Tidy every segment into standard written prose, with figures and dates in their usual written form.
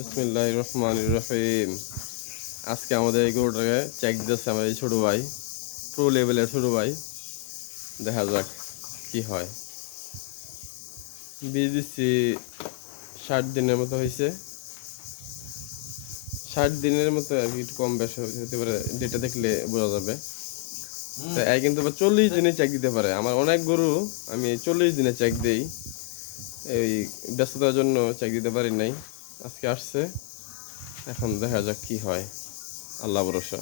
বিসমিল্লাহির রহমানির রহিম। আজকে আমাদের এই গরুটাকে চেক দিচ্ছে আমার এই ছোটো ভাই, প্রো লেভেলের ছোটো ভাই। দেখা যাক কি হয়। বীজ দিচ্ছি 60 দিনের মতো হয়েছে, 60 দিনের মতো আর কি, একটু কম বেশ হতে পারে, ডেটা দেখলে বোঝা যাবে। তাই কিন্তু 40 দিনে চেক দিতে পারে। আমার অনেক গরু আমি 40 দিনে চেক দিই, এই ব্যস্ততার জন্য চেক দিতে পারি নাই। আজকে আসছে, এখন দেখা যাক কি হয়, আল্লাহ ভরসা।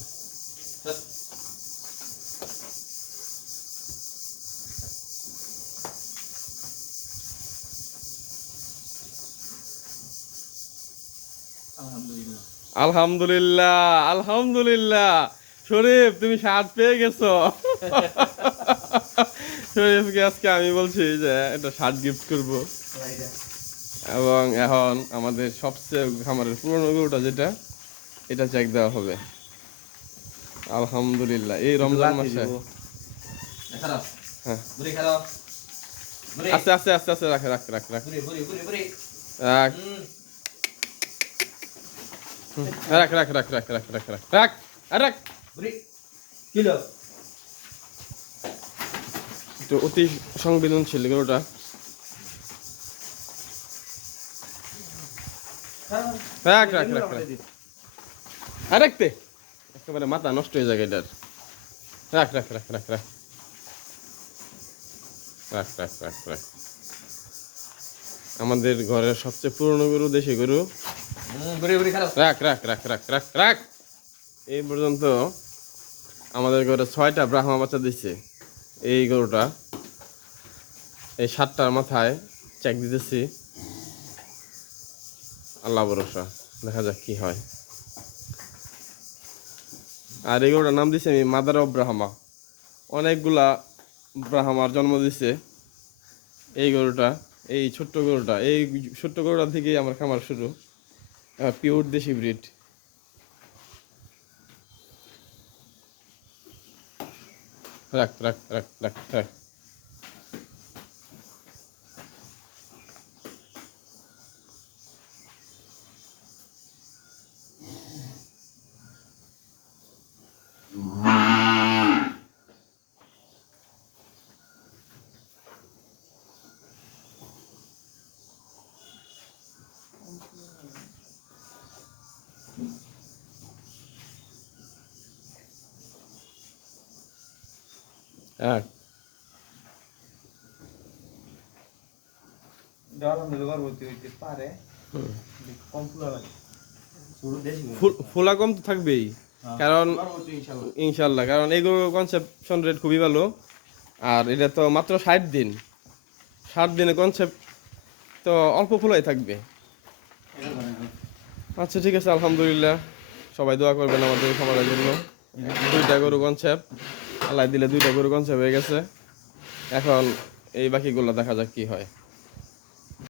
আলহামদুলিল্লাহ, আলহামদুলিল্লাহ। শরীফ, তুমি 60 পেয়ে গেছো। শরীফকে আজকে আমি বলছি যে একটা শার্ট গিফট করব, এবং এখন আমাদের সবচেয়ে খামারের পুরনো গরুটা যেটা, এটা চেক দেওয়া হবে। আলহামদুলিল্লাহ, এই রমজান মাসে। হ্যাঁ, আস্তে আস্তে আস্তে আস্তে রাখ রাখ রাখ রাখ রাখ রাখ রাখ রাখ রাখ রাখ রাখ রাখ রাখ। একটু অতি সংবেদনশীল গরুটা। রাখ রাখ রাখ রাখ রাখতে, একেবারে মাথা নষ্ট হয়ে যায় এটার। রাখ রাখ রাখ রাখ রাখ রাখ রাখ রাখ রাখ। আমাদের ঘরের সবচেয়ে পুরনো গরু, দেশি গরু। রাখ রাখ রাখ রাখ রাখ রাখ। এই পর্যন্ত আমাদের ঘরে 6টা ব্রাহ্মা বাচ্চা দিচ্ছে এই গরুটা। এই 7টার মাথায় চেক দিতেছি, আল্লাহ ভরসা, দেখা যাক কি হয়। আর এই গরুটার নাম দিছি আমি মাদার অফ ব্রাহ্মা। অনেকগুলা ব্রাহ্মার জন্ম দিছে এই গরুটা। এই ছোট্ট গরুটা, এই ছোট্ট গরুটা থেকেই আমার খামার শুরু, পিওর দেশি ব্রিড। রাখ রাখ রাখ রাখ রাখ। রাখ। ফুলা কম তো থাকবেই, কারণ ইনশাল্লাহ, কারণ এই গরুর কনসেপশন রেট খুবই ভালো। আর এটা তো মাত্র 60 দিন, 60 দিনে কনসেপ্ট তো অল্প ফুলাই থাকবে। আচ্ছা ঠিক আছে, আলহামদুলিল্লাহ। সবাই দোয়া করবেন আমাদের খামারের জন্য। 2টা গরু কনসেপ্ট, আল্লাহ দিলে 2টা গরু কনসেপ্ট হয়ে গেছে। এখন এই বাকিগুলো দেখা যাক কি হয়।